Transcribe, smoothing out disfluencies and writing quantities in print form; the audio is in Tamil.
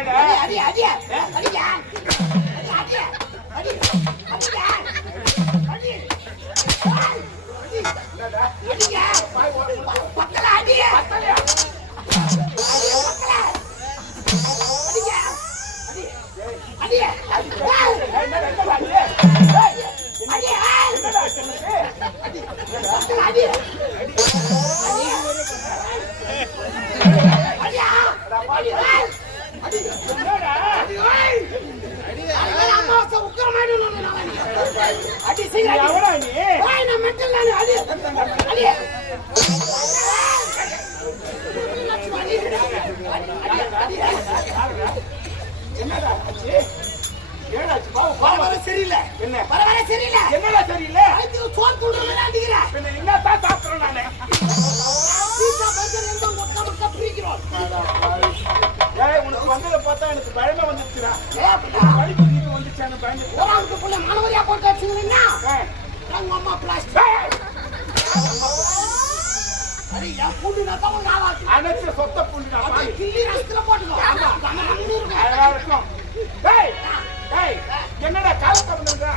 அடி அடி அடியா அடி அடி அடியா அடி அடியா பக்கல அடி பக்கல அடியா சரியில்லை என்ன பரவாயில்ல சரியில்லை என்னடா சரியில்லை சோத்து என்ன தான் சாப்பிடுறோம் நானே உனக்கு வந்ததை பார்த்தா எனக்கு பயமா வந்துச்சுடா படிப்பு வந்துச்சானு பயந்து மாணவரியா போட்டு வச்சுங்கன்னா உங்க அம்மா பிளாஸ்டிக் அடி யா பூண்டுனா தான் உங்க ஆவாது அனைத்து சொத்த பூண்டுடா பாரு கிள்ளி ரஸ்தல போட்டுக்கோ ஆமா அழகா இருக்கும் டேய் டேய் என்னடா காலத்தை வந்துடா